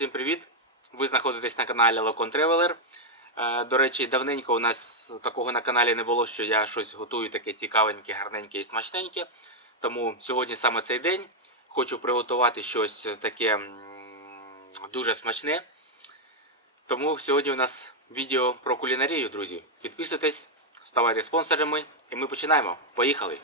Всім привіт! Ви знаходитесь на каналі Locon Traveler. Е, До речі, давненько у нас такого на каналі не було, що я щось готую таке цікавеньке, гарненьке і смачненьке. Тому сьогодні саме цей день хочу приготувати щось таке дуже смачне. Тому сьогодні у нас відео про кулінарію, друзі. Підписуйтесь, ставайте спонсорами, і ми починаємо. Поїхали!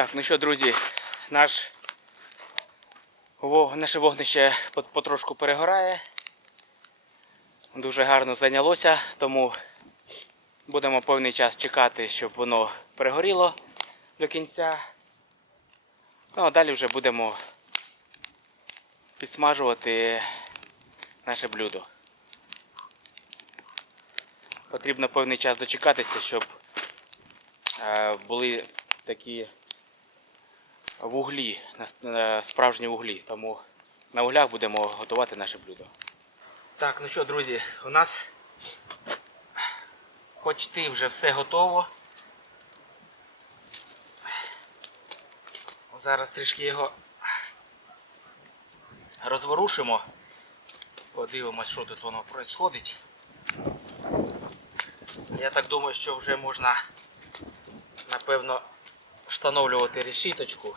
Так, ну що, друзі, наш, во- наше вогнище потрошку перегорає. Дуже гарно зайнялося, тому будемо певний час чекати, щоб воно перегоріло до кінця. Ну а далі вже будемо підсмажувати наше блюдо. Потрібно певний час дочекатися, щоб е, були такі вуглі, на- справжні вуглі. Тому на углях будемо готувати наше блюдо. Так, ну що, друзі, у нас почти вже все готово. Зараз трішки його розворушимо. Подивимось, що тут воно відбувається. Я так думаю, що вже можна напевно встановлювати решіточку.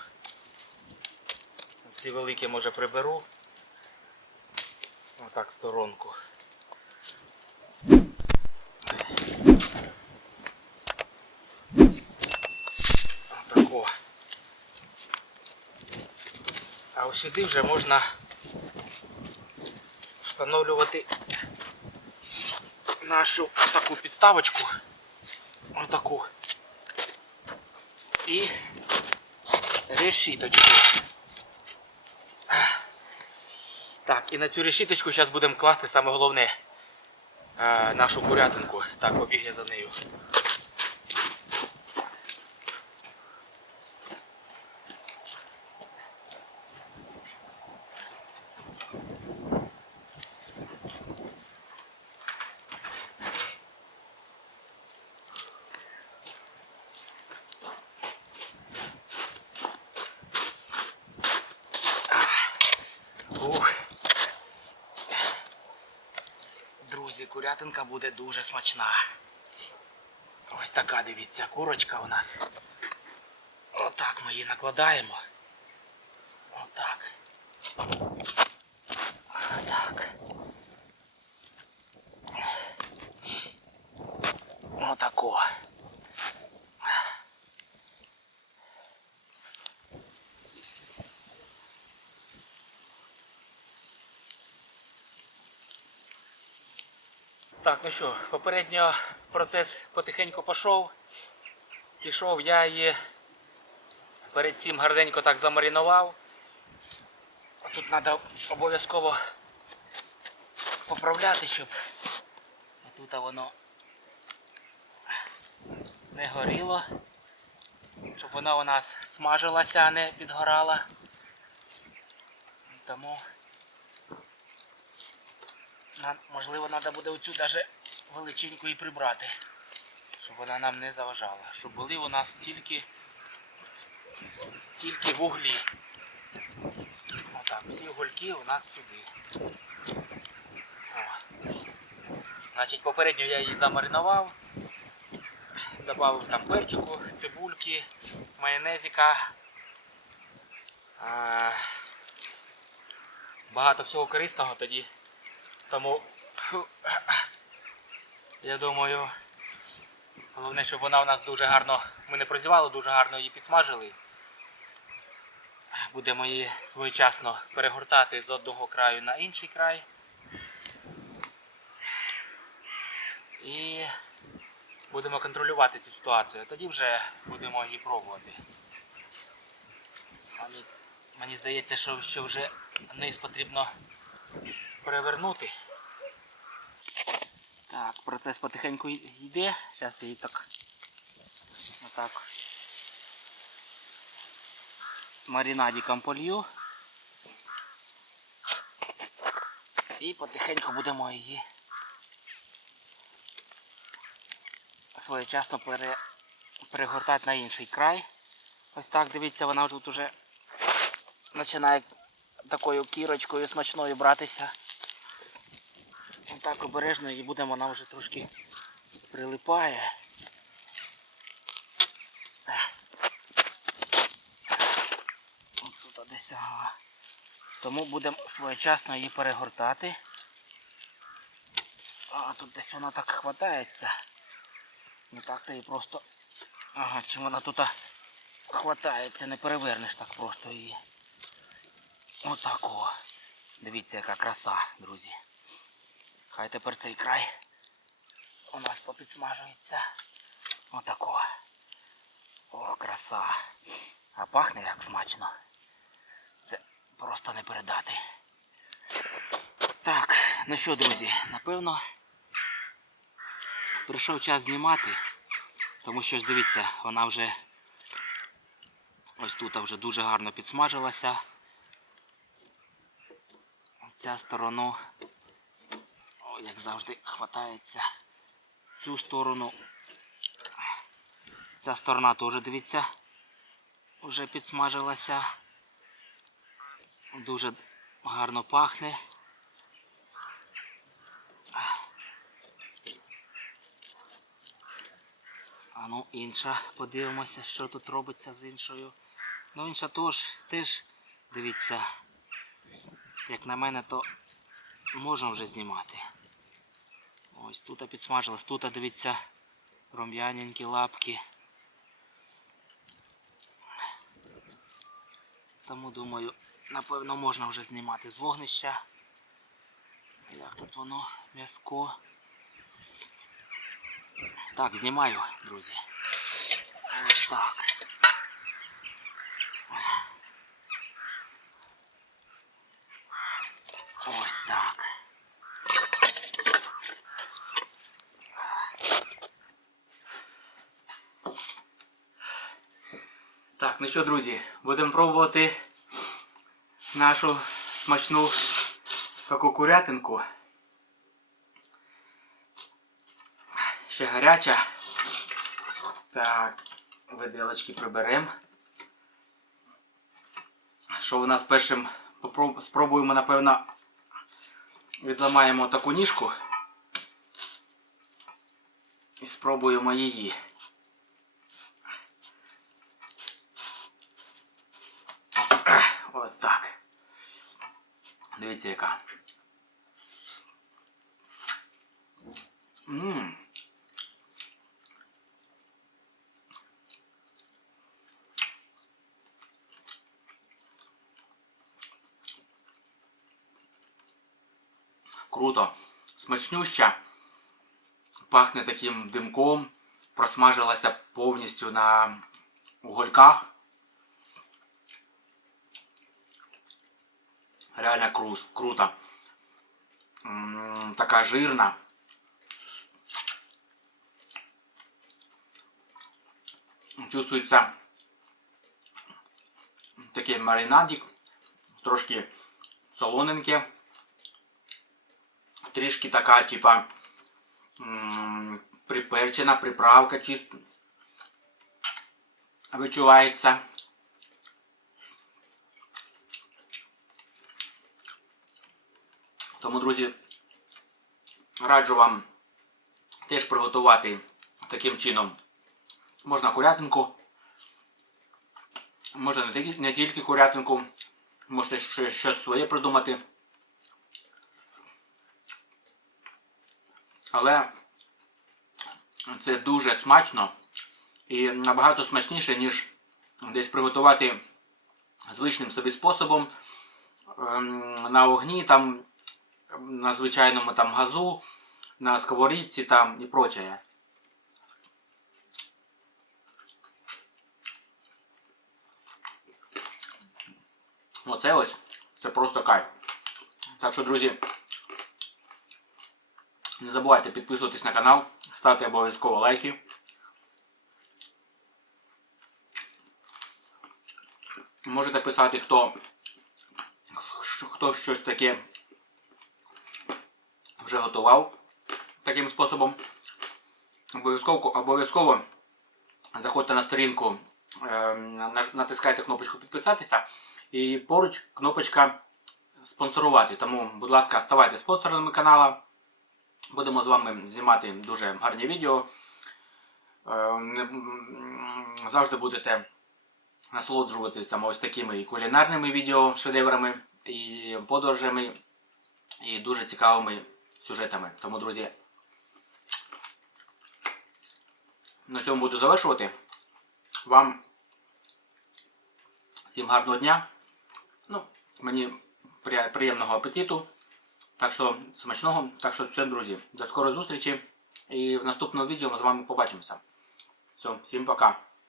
Ці великі може приберу. Отак сторонку. Отако. А ось сюди вже можна встановлювати нашу таку підставочку. Отаку. І решіточку. Так, і на цю решіточку зараз будемо класти саме головне е, нашу курятинку. Так, побіг я за нею. Друзі, курятинка буде дуже смачна. Ось така, дивіться, курочка у нас. Отак ми її накладаємо. Отак. Отак. Отако. Так, ну що, попередньо процес потихеньку пішов. Пішов, я її перед цим гарненько так замаринував. Тут треба обов'язково поправляти, щоб тут воно не горіло, щоб вона у нас смажилася, а не підгорала. Тому нам, можливо, треба буде оцю даже величеньку і прибрати, щоб вона нам не заважала. Щоб були у нас тільки, тільки вуглі. Отак, всі угольки у нас сюди. О. Значить, попередньо я її замаринував. Добавив там перчику, цибульки, майонезика. Багато всього корисного тоді. Тому я думаю, головне, щоб вона у нас дуже гарно, ми не прозівали, дуже гарно її підсмажили. Будемо її своєчасно перегортати з одного краю на інший край. І будемо контролювати цю ситуацію. Тоді вже будемо її пробувати. Мені, мені здається, що, що вже низ потрібно перевернути. Так, процес потихеньку йде. Зараз її так отак маринадиком полью. І потихеньку будемо її своєчасно пере, перегортати на інший край. Ось так, дивіться, вона тут уже починає такою кірочкою смачною братися. Так обережно і буде вона вже трошки прилипає. Ось тут десь. Тому будемо своєчасно її перегортати. А тут десь вона так хватається. Не так то її просто... Ага, чим вона тут хватається, не перевернеш так просто її. Отак о. Дивіться, яка краса, друзі. Хай тепер цей край у нас попідсмажується. Отако. О, краса. А пахне як смачно. Це просто не передати. Так, ну що, друзі, напевно, прийшов час знімати. Тому що дивіться, вона вже ось тут вже дуже гарно підсмажилася. Ця сторона, о, як завжди, хватається. Цю сторону. Ця сторона теж, дивіться, вже підсмажилася. Дуже гарно пахне. А ну інша, подивимося, що тут робиться з іншою. Ну інша теж, теж, дивіться, як на мене, то можна вже знімати. Ось тут підсмажилась, тут дивіться, рум'яненькі лапки. Тому думаю, напевно можна вже знімати з вогнища. Як тут воно м'язко. Так, знімаю, друзі. Ось так. Ось так. Так, ну що, друзі, будемо пробувати нашу смачну таку курятинку. Ще гаряча. Так, виделочки приберемо. Що у нас першим спробуємо, напевно, відламаємо таку ніжку і спробуємо її. Ось так. Дивіться яка. Ммм. Круто. Смачнюща. Пахне таким димком. Просмажилася повністю на угольках. Реально крус, круто. М, Така жирна. Чувствується такий маринадик. Трошки солоненьке. Трішки така, типа приперчена приправка чисто відчувається. Тому, друзі, раджу вам теж приготувати таким чином. Можна курятинку, можна не тільки, не тільки курятинку, можете ще щось своє придумати. Але це дуже смачно і набагато смачніше, ніж десь приготувати звичним собі способом ем, на огні, там, на звичайному там газу, на сковорідці там і прочее. Оце ось, це просто кайф. Так що, друзі, не забувайте підписуватись на канал, ставте обов'язково лайки. Можете писати, хто, хто щось таке вже готував таким способом. Обов'язково обов'язково заходьте на сторінку, е, натискайте кнопочку підписатися і поруч кнопочка спонсорувати. Тому, будь ласка, ставайте спонсорами каналу. Будемо з вами знімати дуже гарні відео. Е, не- м, Завжди будете насолоджуватися ось такими кулінарними відео, шедеврами, і подорожами, і дуже цікавими сюжетами. Тому, друзі, на цьому буду завершувати. Вам всім гарного дня. Ну, мені приємного апетиту. Так що смачного. Так що все, друзі. До скорої зустрічі. І в наступному відео ми з вами побачимося. Все, всім пока.